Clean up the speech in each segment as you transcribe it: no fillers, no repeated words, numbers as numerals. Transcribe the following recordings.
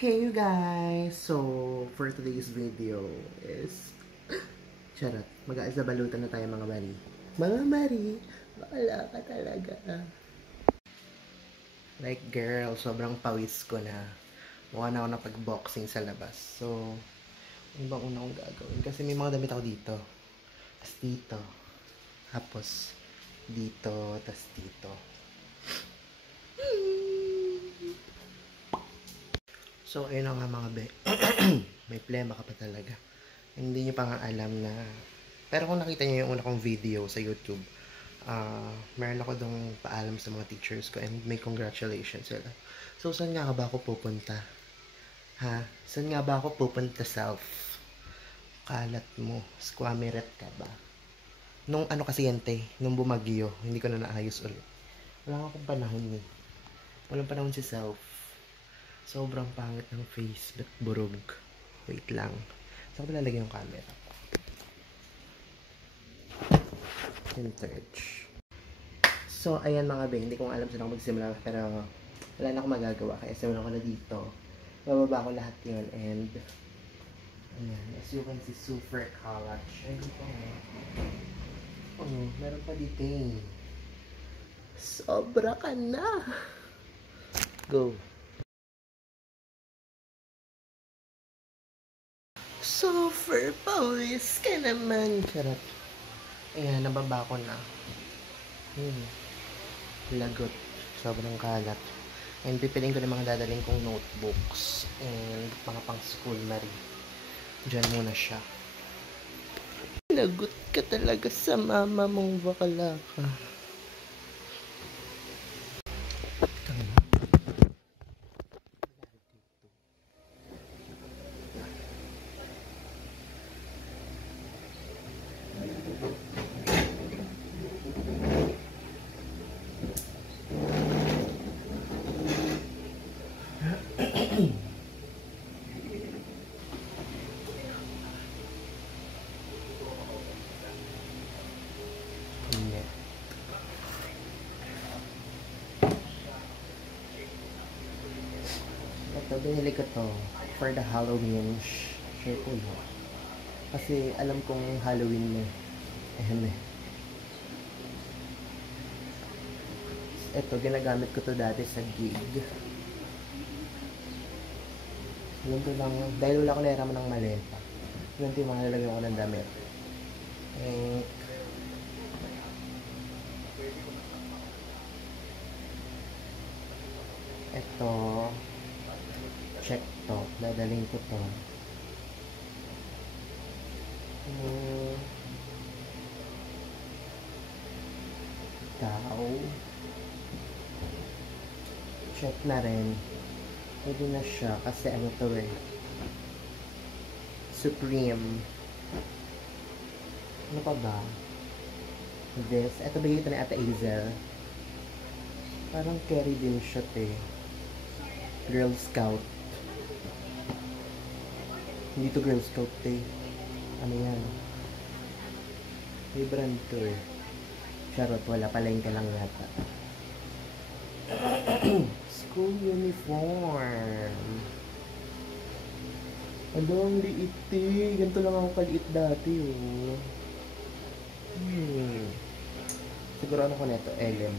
Hey you guys! So, for today's video is charot, mag-aayos na balutan na tayo mga Mari. Mga Mari, bakala ka talaga. Like girl, sobrang pawis ko na. Mukha na ako napag-boxing sa labas. So, ano bang una kong gagawin? Kasi may mga damit ako dito. Tapos dito. Tapos dito. Tapos dito. So, ayun na nga mga be. May plema ka pa talaga. Hindi nyo pa nga alam na... Pero kung nakita nyo yung una kong video sa YouTube, meron ako dong paalam sa mga teachers ko and may congratulations sila. So, saan nga ba ako pupunta? Ha? Saan nga ba ako pupunta, self? Kalat mo. Squamiret ka ba? Nung ano kasi yan, te, nung bumagyo, hindi ko na naayos ulit. Wala akong panahon eh. Walang panahon si self. Sobrang pangit ng face, but burog. Wait lang. Saan ko lalagay yung camera ko? Vintage. So, ayan mga be. Hindi ko alam saan ako magsimula. Pero, wala na akong magagawa. Kaya simulan ko na dito. Bababa ko lahat yun. And, ayan. As you can see, super collage. Ay, dito nga. Meron pa dito eh. Sobra ka na. Go. Super pawis ka naman. Charot. Ayan, nababa ko na. Lagot. Sobrang kalat. And pipiliin ko na mga dadaling kong notebooks. And mga pang school na rin. Diyan muna siya. Lagot ka talaga sa mama mong bakala ka. Ito, binili ko to for the Halloween share ko yun. Kasi alam kong Halloween na. Ito, ginagamit ko to dati sa gig. Yun to lang, dahil wala ko nairaman ng maleta. Yun to yung mga lalagyan ko ng damit. And, ito, check to. Dadaling ko to. Tao. Check na rin. Pwede na siya. Kasi ano to eh. Supreme. Ano pa ba? This. Ito bigay ito ni Ate Hazel. Parang carry din siya eh. Girl Scout. Hindi to Girl Scout eh. Ano yan? May brand to eh. Charot, wala. Palengke lang yata. School uniform. Ano, ang liit eh. Ganito lang ako kaliit dati oh. Siguro ano ko na ito? LM.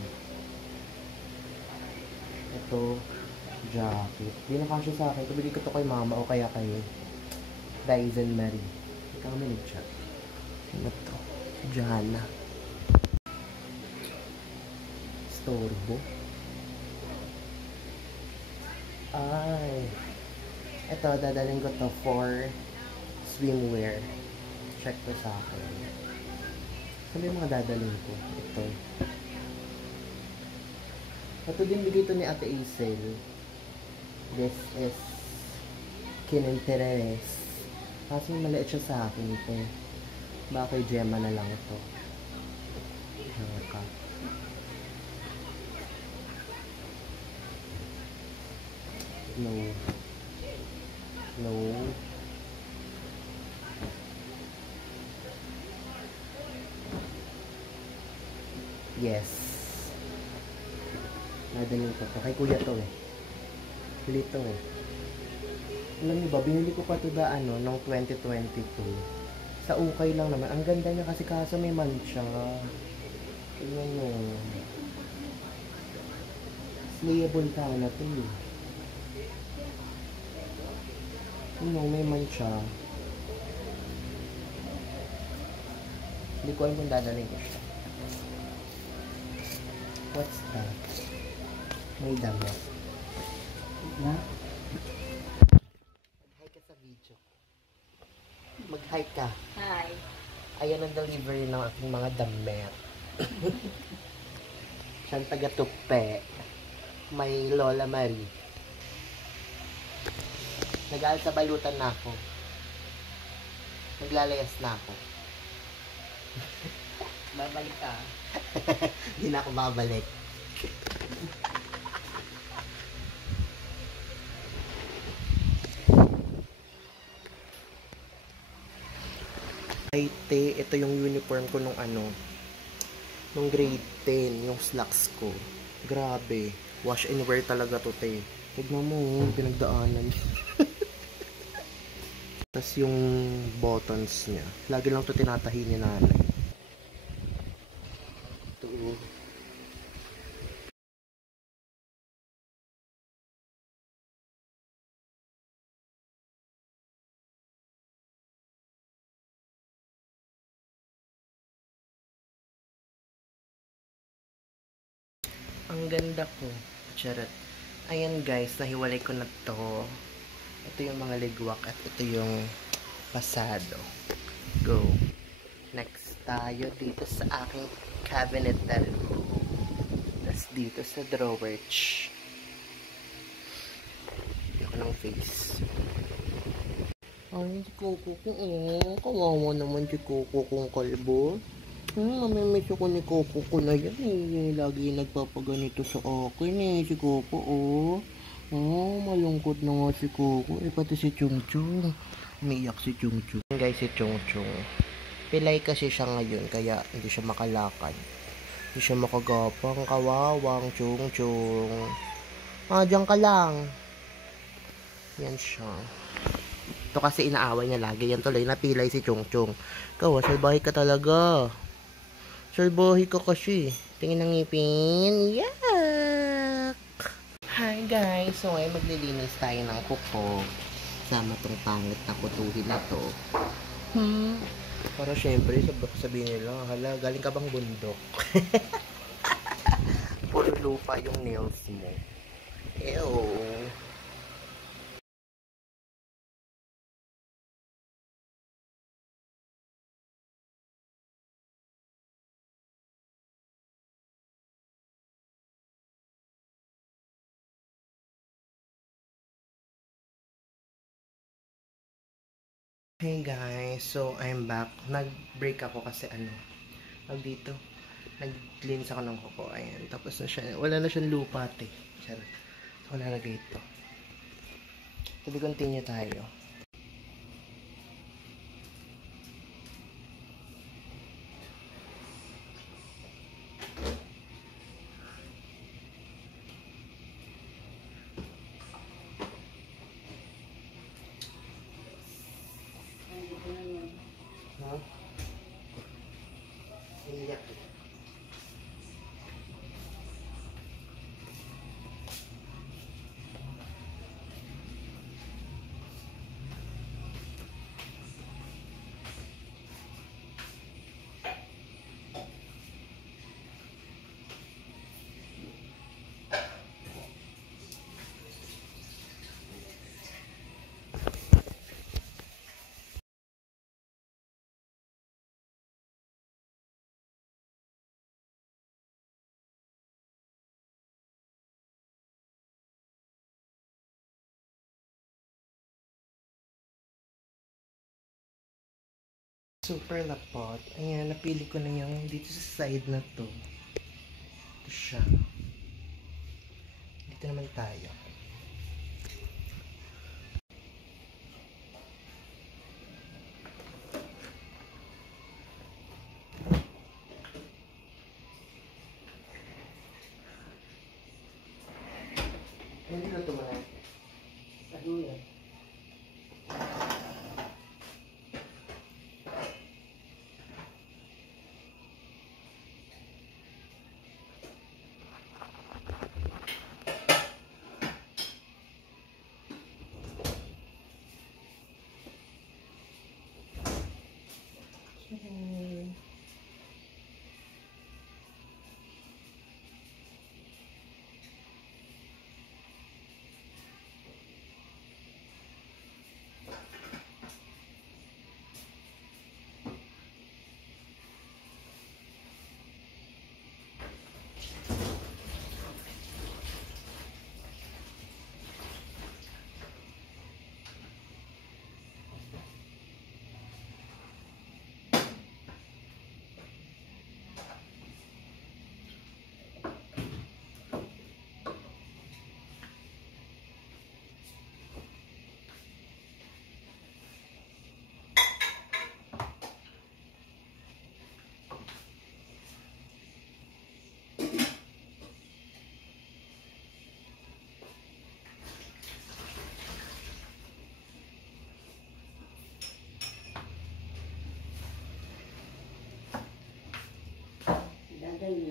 Ito, jacket. Hindi na kasya sa akin. Kabili ko to kay mama o kaya kay Dyson Marie. Ikaw may nag-chat. Ano to? Jana. Storbo. Ay. Ito, dadaling ko to for swimwear. Check to sa akin. Sabi yung mga dadaling ko. Ito. Ito din bigay ito ni Ate Isel. This is Kininteres. Kasi maliit siya sa akin ito. Baka kay Gemma na lang ito. Haka. No. No. Yes. Nadaling ko to. Kay kuya to eh. Lito eh. Alam niyo ba, binili ko pa to da noong 2022. Sa ukay lang naman. Ang ganda niya kasi kaso may mancha. Tingnan mo. Slayable na to eh. May mancha. Hindi ko alam kung dadalhin ko siya. What's that? May damit. Na? Mag-hi ka sa video. Mag-hi ka. Hi. Ayan ang delivery ng aking mga damit. Siyang taga-tupe. May Lola Marie. Nag-aaral sa balutan na ako. Naglalayas na ako. Babalik ka. Hindi na ako babalik. Ito yung uniform ko nung nung grade 10, yung slacks ko. Grabe. Wash and wear talaga to, te. Tignan mo, pinagdaanan. Tapos yung buttons niya. Lagi lang to tinatahi ni nanay. Ito. Ang ganda ko. Charot. Ayan guys, nahiwalay ko na to. Ito yung mga ligwak at ito yung pasado. Go. Next tayo dito sa aking cabinet room. Tapos dito sa drawer. Ako ng face. Ay, si Coco ko kawawa naman si Coco kong kalbo. Mamimiss ako ni Coco ko na yan eh. Lagi nagpapaganito sa akin eh. Si Coco malungkot na nga si Coco. Pati si Chung Chung. Umiiyak si Chung Chung. Guys, si Chung Chung. Pilay kasi siya ngayon kaya hindi siya makalakad. Hindi siya makagapang. Kawawang Chung Chung. Diyan ka lang. Yan siya. Ito kasi inaaway niya lagi. Yan tuloy napilay si Chung Chung. Ikaw, salbahe ka talaga. Salbahe ka kasi. Tingin ng ngipin. Yak! Hi guys! So ngayon maglilinis tayo ng kuko. Sama tong pangit na kutuhin na to. Para syempre sabihin nila, hala, galing ka bang bundok? Puro lupa yung nails mo. Ew! Hey guys, so I'm back. Nag-break ako kasi dito, nag-cleanse ako ng kuko. Ayan, tapos na siya, wala na siyang lupa te. Charot. So, wala na ito. So, continue tayo. Iyak. Super lapot. Ayan, napili ko na yung dito sa side na to. Ito siya. Dito naman tayo. Hindi na ito mga. Ano yan?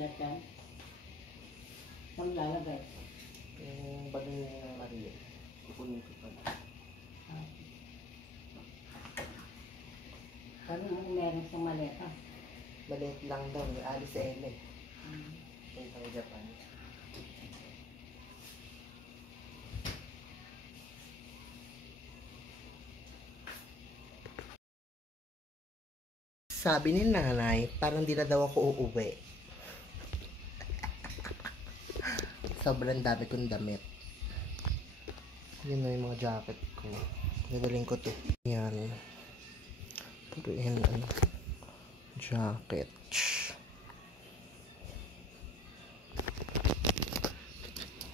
bilat yan. Saan lalagay? Yung bag ni Maria. Kukunin ko pala. Paano mo meron siyang maleta? Maliit lang daw. Alis sa Ella eh. Puntang Japan. Sabi ni nanay, parang di na daw ako uuwi. Sobrang dami kong damit. Yun na yung mga jacket ko. Nadaling ko to. Yan. Pero yan, ano. Jacket.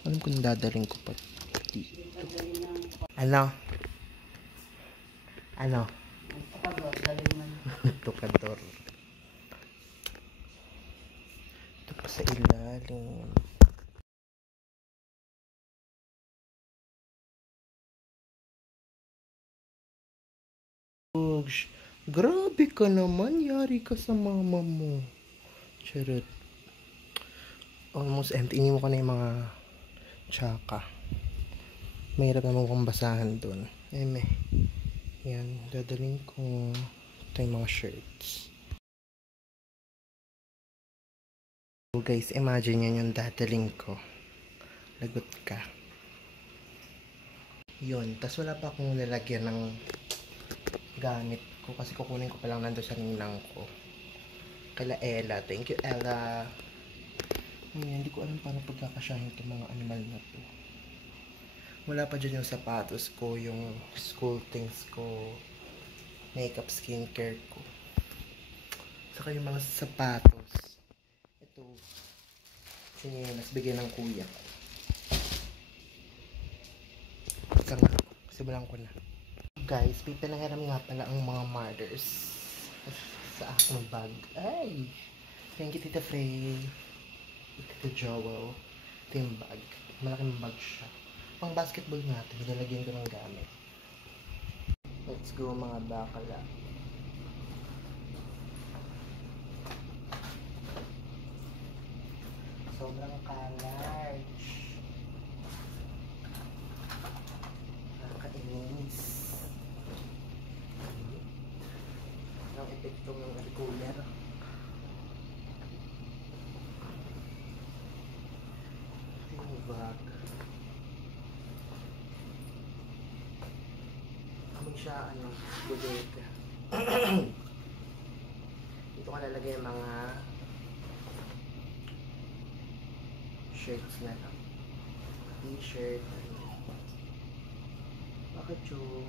Alam ko dadaling ko pa dito. Ano? Ano? Tukador. Ito pa sa ilalim. Grabe ka naman. Yari ka sa mama mo. Charot. Almost empty. Ini mo ko na yung mga tsaka. Mahirap naman kong basahan dun. Eme. Yan. Dadaling ko. Ito yung mga shirts. So guys, imagine yan yung dadaling ko. Lagot ka. Yun. Tas wala pa akong nilagyan ng gamit ko kasi kukunin ko pa lang nando sa ninang ko. Kala Ella. Thank you, Ella. Ayan, hindi ko alam paano pagkakasyahin itong mga animal na to. Wala pa dyan yung sapatos ko, yung school things ko, makeup, skincare ko. Saka yung mga sapatos. Ito. Sinelas, bigyan ng kuya ko. Ika nga. Simulan ko na. Guys, pipinahiram nga pala ang mga mothers sa aking bag. Ay! Thank you, Tita Frey. Tita Joel. Ito yung bag. Malaking bag siya. Pang basketball natin. Nilalagyan ko ng gamit. Let's go mga bakala. Sobrang ka-large. Nakakainis. Ang epekto ng air cooler. Ito yung bag. Amoy siya, ano, bodega. Dito ko lalagay yung mga shirts na lang. T-shirt. Bakit yung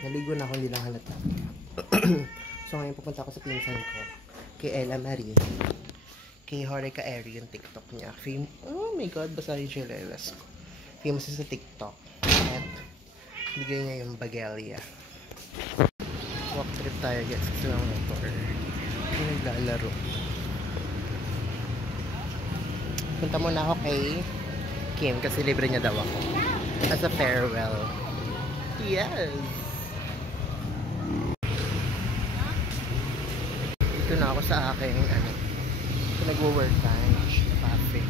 naligo na ako, hindi lang halata. So ngayon pupunta ako sa pinsan ko, kay Ella Marie, kay Horeca Airy, yung TikTok niya. Oh my god, basa yung chilelas ko. Famous sa TikTok. At bigay niya yung bagelia. Walk trip tayo guys. Gusto ng motor. Hindi naglalaro. Punta muna ako kay Kim kasi libre niya daw ako. As a farewell. Yes! Dito na ako sa aking nagwo-work lunch. Cafe.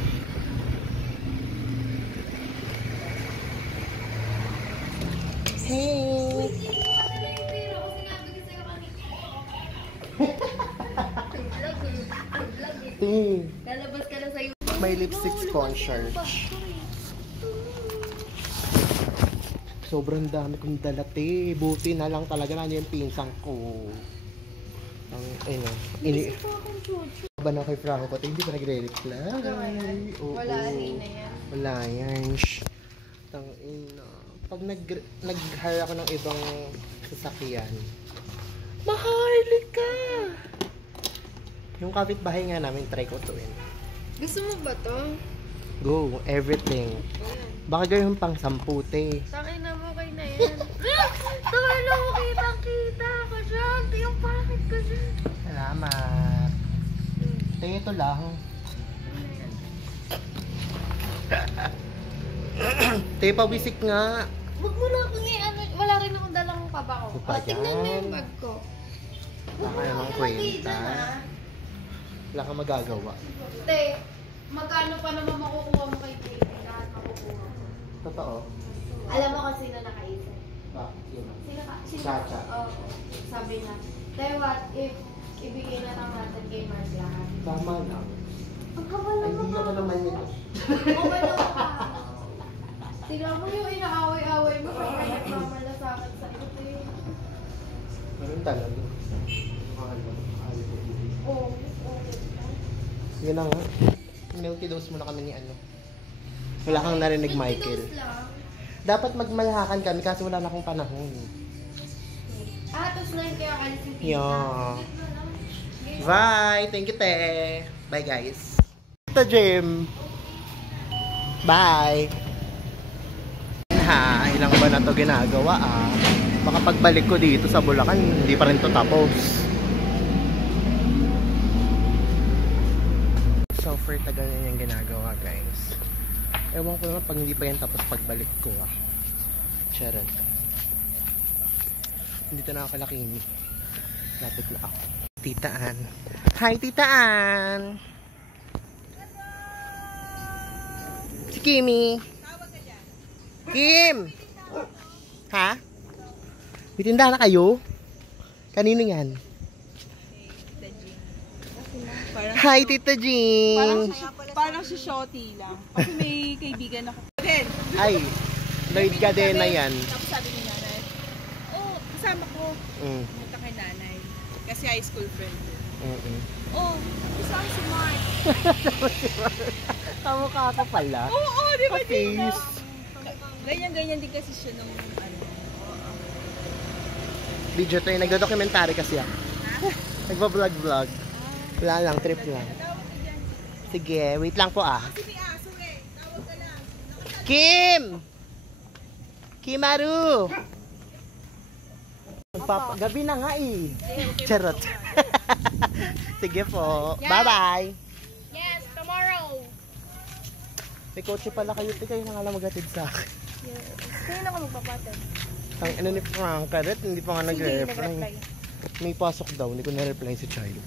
Hey! Lalabas ka na sa'yo. May lipstick sponsor. Sobrang dami kong dalati. Buti na lang talaga na yung pinsang ko. Ang, ba na kay Franco? Hindi pa nagre-reply. Wala rin na yan. Wala yan. Pag nag-hire ako ng ibang sasakyan, maharli ka! Yung kapitbahay nga namin, try ko tuwin. Gusto mo ba to? Go, everything. Baka gawin pang 10, te. Takin na mo kay na yan. Takin na mo kitang-kita ko dyan. Yung bakit ko dyan. Salamat. Te, ito lang. Te, pawisik nga. Huwag mo na kung wala rin akong dalang pabako. Ito pa Tingnan mo yan. yung bag ko. Baka namang kwenta. Wala kang magagawa. Te, magkano pa naman makukuha mo kay Baby? Lahat makukuha mo. Totoo. Alam mo kung sino nakaisip? Yun. Sino? Chacha. Oo. Sabi niya, Tay, what if ibigay na lang natin kay Mark lahat? Tama lang. Ang kapal Ay, naman. hindi ako naman yun. Okay lang ka. Tingnan mo yung inaaway-away mo kaya nagmamala sa akin sa iyo, te. Ganun talaga. Oo. Yun na nga. Milky dose muna kami ni Wala kang narinig, Michael. Dose lang. Dapat magmalahakan kami kasi wala na akong panahon. Tapos na yung kaya alisin pizza. Yeah. Bye! Thank you, te! Bye, guys. Ito, Jim. Bye! Ha, ilang ba na to ginagawa, Baka pagbalik ko dito sa Bulacan, hindi pa rin to tapos. So, for tagal na yung ginagawa, guys. Ewan ko naman pag hindi pa yan tapos pagbalik ko, Charot. Dito na ako kalakini. Lapit na ako. Tita Ann. Hi, Tita Ann! Si Kimi. Kim! Ha? May tindahan na kayo? Kanino yan? Hi, Tita Jean! Parang si Shotty lang. Kasi may kaibigan ako. Then, Ay, Lloyd Cadena yan. tapos sabi ni nanay, kasama ko. Pumunta kay nanay. Kasi high school friend ko. Kasama si Mark. Kamukha ka pala. Oo, di ba din? Face. Ganyan-ganyan din kasi siya nung Video to yun. Nagdo-documentary kasi ako. Nagpa-vlog-vlog. Wala lang, trip lang. Sige, wait lang po Sige, aso tawag ka lang. Kim! Kimaru! Gabi na nga Charot. Sige po. Bye-bye! Yes, tomorrow! May kotse pala kayo. Kayo na nga lang maghatid sa akin. Sino na ka magpapatid? Ang ni Frank Caret, hindi pa nga nag-reply. May pasok daw, hindi ko na-reply si Child.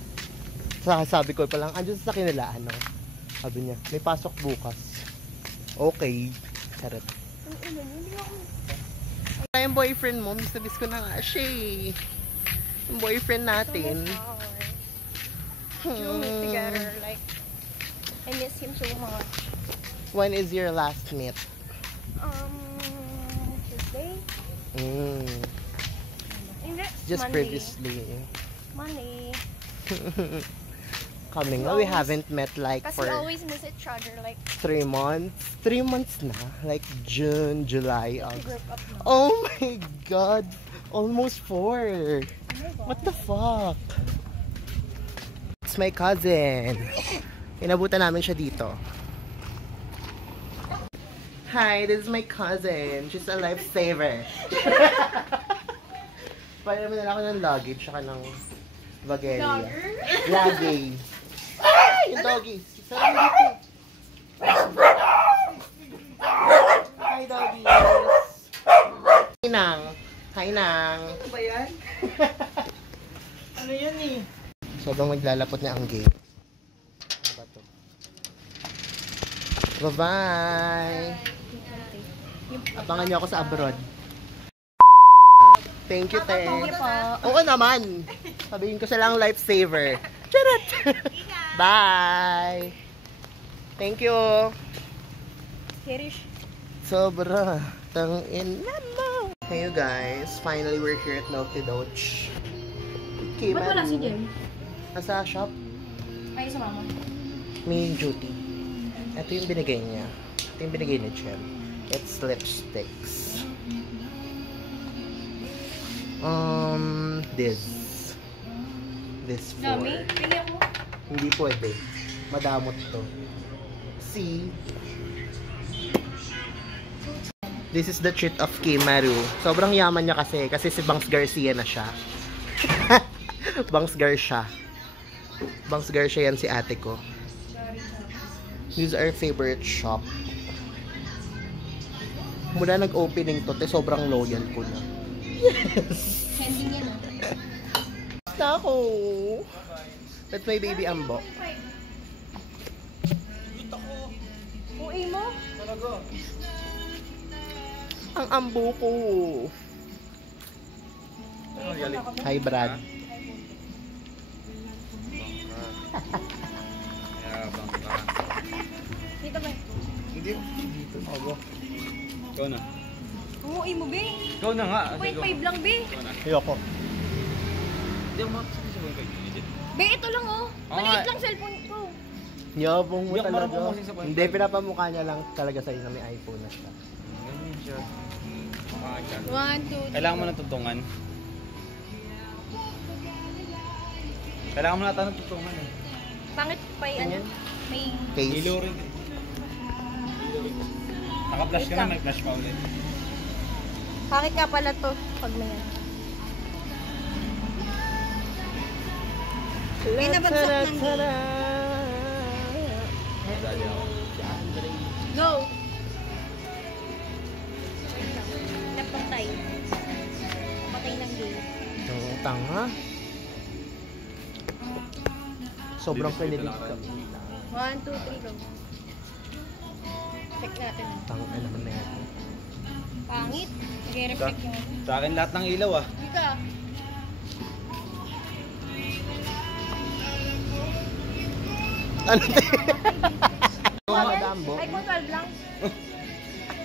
Sabi ko palang, andyan sa kanila, sabi niya, may pasok bukas. Okay. Charot. Yung boyfriend mo, miss ko na nga siya Yung boyfriend natin. Together, like, I miss him so much. When is your last meet? Tuesday? Just Monday. previously. Monday. Coming we haven't met like Kasi for we always miss each other, like, 3 months. 3 months na. Like June, July, we August. broke up now. Oh my God! Almost 4. Oh my God. What the fuck? It's my cousin. Inabutan namin siya dito. Hi, this is my cousin. She's a lifesaver. Spider-Man na lang ako ng luggage, saka ng Vagaria. Luggage. Yung doggy. Sarap dito. Hi, doggies. Hi, Nang. Hi, Nang. Ano ba yan? Ano yan eh? Sobrang naglalapot niya ang gate. Ano ba to? Bye-bye! Abangan niyo ako sa abroad. Thank you, Te. Oo naman. Sabihin ko silang lifesaver. Charot! Bye! Thank you! Cherish. Sobra. Tangin na mo. Hey you guys, finally we're here at Milky Doge. Okay, Ba't wala si Jem? Nasa shop. Ay, sa mama. May duty. Ito yung binigay niya. Ito yung binigay ni Jem. It's lipsticks. This four. Dami? Pili ako. Hindi pwede. Madamot to. See? This is the treat of Kimaru. Sobrang yaman niya kasi si Bangs Garcia na siya. Bangs Garcia. Bangs Garcia yan si ate ko. This is our favorite shop. Mula nag-opening to, sobrang loyal ko na. Yes! Candy niya na. Basta ako. That's my baby Ambo. Uwi mo? Ang ambo ko. Hi, Brad. Dito ba? Hindi. Dito. Ako. Ikaw na. Uwi mo, be. Ikaw na nga. 2.5 lang, be. Ayoko. Hindi ako makasabay kayo. Legit. Be, ito lang, oh. Maliit lang cellphone ko. Yabong mo Hindi ako talaga. marunong pumusing sa point. Hindi, pinapamukha niya lang talaga sa'yo na may iPhone na siya. Ganun siya. Mukha siya. 1, 2, 3. Kailangan mo ng tutungan. Kailangan mo na ng tutungan eh. Pangit pa yung ano. May... Case. Ilaw rin eh. Ilaw rin. Naka-flash ka na, may flash pa ulit. Pangit ka pala to. Pag may yan. May nabagsak ng Dali ako. Go! Napatay. Patay ng game. Ang tanga. Sobrang Dito kinilig lang ka. 1, 2, 3, go. Check natin. Tanga naman na yan. Pangit. Nag-reflect yung ano. Sa akin lahat ng ilaw ah. Dito. Ano Madambo. iPhone 12 lang.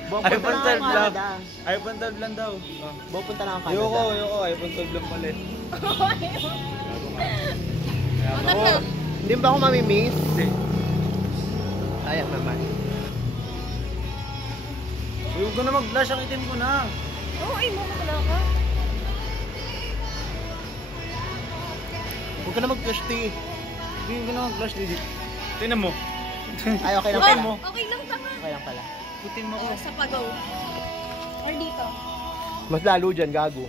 iPhone 12 lang. Canada. iPhone 12 lang daw. Oh. Bo, punta na ako Canada. Ayoko. iPhone 12 lang pala eh. Otat na. Hindi ba ako mamimiss? Sayang naman. Huwag ko na mag-flash, ang itim ko na. Oo, ay mo pala ka. Huwag ka na mag-flash tea. Huwag ko na mag-flash, Didi. Tingnan mo. Ay, okay lang Putin pala. mo. Okay lang tama. Okay lang pala. Putin mo ko. Sa pagaw. Or dito. Mas lalo dyan, gago.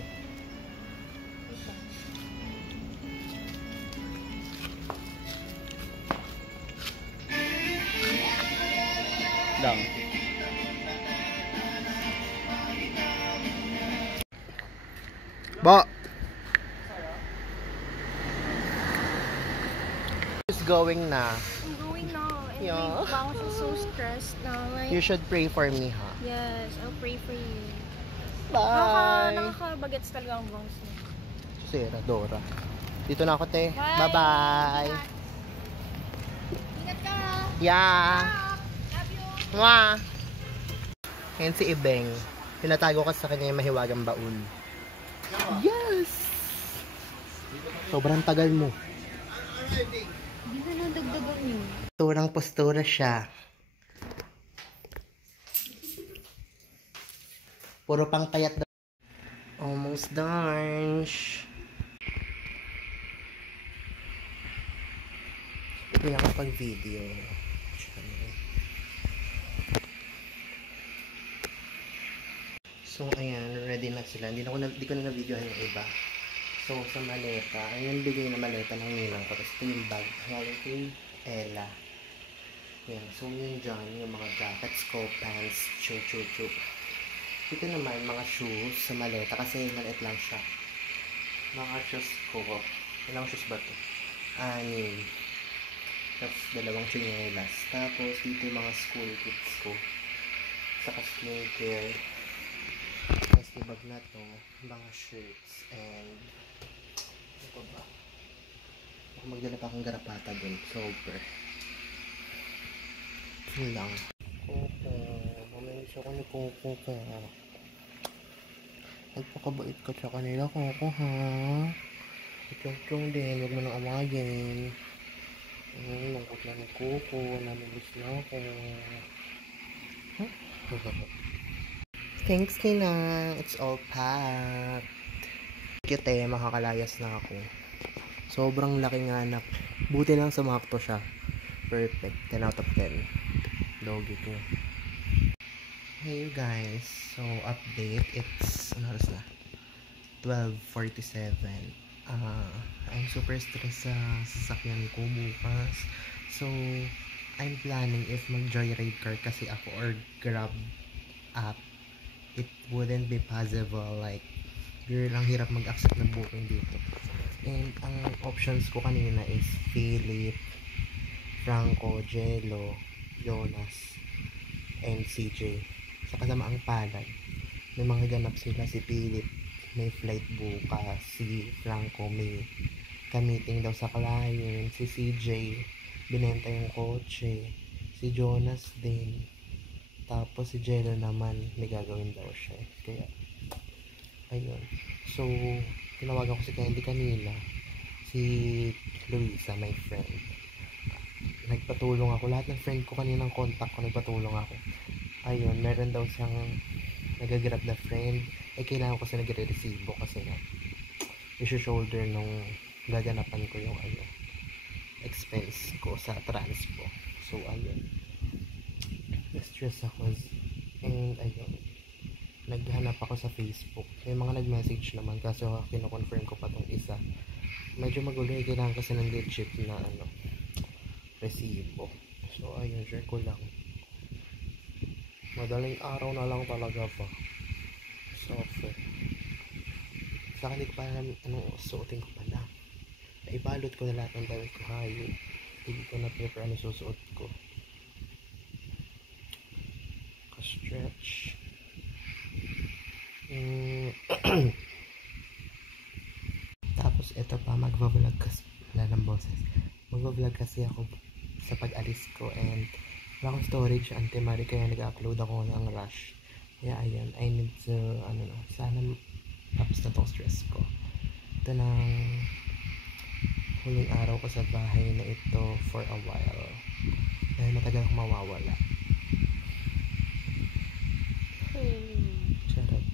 Lang. Ba. Is going na. I'm going now. And Yeah. my bounce is so stressed now. Like, You should pray for me, ha? yes, I'll pray for you. Bye! Nakaka-bagets talaga ang bounce niya. Sera, Dora. Dito na ako, te. Bye. Bye-bye! Ingat ka! Yeah! Love you! Mwah! Ngayon si Ibeng. Pinatago ko sa kanya yung mahiwagang baul. Yes! Sobrang tagal mo. Hindi ka nadagdagan yun. Turang postura siya. Puro pang payat na. Almost done. Hindi ako pag-video. So, ayan. Ready na sila. Hindi ko na na-videohan yung iba. So, sa maleta, ayun yung bigay na maleta ng ninang ko. Tapos ito yung bag galing kay Ella. Yan. So, yun dyan, yung mga jackets ko, pants, chu. Dito naman, mga shoes sa maleta kasi maliit lang siya. Mga shoes ko. Ilang shoes ba ito? 6. Tapos, 2 chinelas. Tapos, dito yung mga school kits ko. Saka skincare. Tapos, yung bag na to, mga shirts, and ito ba? Ako magdala pa akong garapata dun. Super. Yun lang. Koko. Mamilis ako ni Koko ka. Nagpakabait ka sa kanila, Koko, ha? Chong din. Huwag mo nang amagin. Lungkot na ni Koko. Namilis na ako. Huh? Thanks, Kina. It's all packed. Cute eh. Makakalayas na ako. Sobrang laki nga anak. Buti lang sumakto siya. Perfect. 10 out of 10. Doggy ko. Hey you guys. So, update. It's, ano oras na? 12:47. I'm super stressed sa sasakyan ko bukas. So, I'm planning if mag-joyride car kasi ako or Grab app. It wouldn't be possible. Like, girl, ang hirap mag-accept ng booking dito. And ang options ko kanina is Philip, Franco, Jello, Jonas, and CJ. Sa kasamaang palad, may mga ganap sila. Si Philip may flight bukas, si Franco may ka-meeting daw sa client, si CJ binenta yung kotse, si Jonas din, tapos si Jello naman may gagawin daw siya. Kaya ayun, so tinawagan ko si Candy kanina, si Luisa, my friend. Nagpatulong ako. Lahat ng friend ko kaninang contact ko, nagpatulong ako. Ayun, meron daw siyang nagagrab na friend. Kailangan ko sa nagre-resibo kasi na isi-shoulder nung gaganapan ko yung expense ko sa transpo. So, ayun. Na-stress ako. And, ayun. Naghanap ako sa Facebook. May mga nag-message naman kasi kino-confirm ko pa tong isa. Medyo magulo. Kailangan kasi ng legit na resibo. So, ayun, share ko lang. Madaling araw na lang talaga pa. Software. Sa akin, hindi ko pa alam anong suotin ko pala. Naibalot ko na lahat ng damit ko. Hayo. Hindi ko na prepare ano susuot ko. Ka-stretch. Tapos, ito pa. Magva-vlog kasi. Wala ng boses. Magva-vlog kasi ako sa pag-alis ko and wala akong storage antimari kaya nag-upload ako ng rush. Kaya ayun, I need to sana tapos na tong stress ko. Ito ng huling araw ko sa bahay na ito for a while dahil matagal akong mawawala. Charot.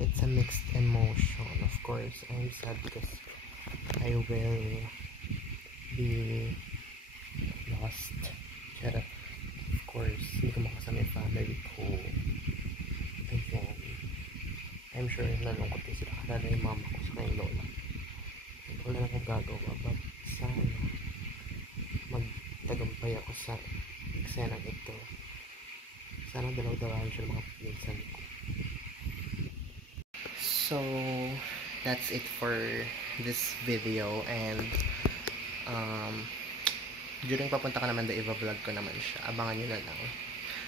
It's a mixed emotion. Of course, I'm sad because I will be lost. Charot. Of course, hindi ko makasama yung family ko. Ayun. I'm sure nalungkot din sila. Kalala yung mama ko sa kanyang lola. Wala na akong gagawa. But sana magtagumpay ako sa eksenang ito. Sana dalaw-dalawan siya mga pinsan ko. So, that's it for this video. And during papunta ka naman doon, i-vlog ko naman siya. Abangan nyo na lang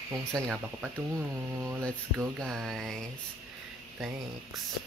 kung saan nga ba ako patungo. Let's go guys. Thanks.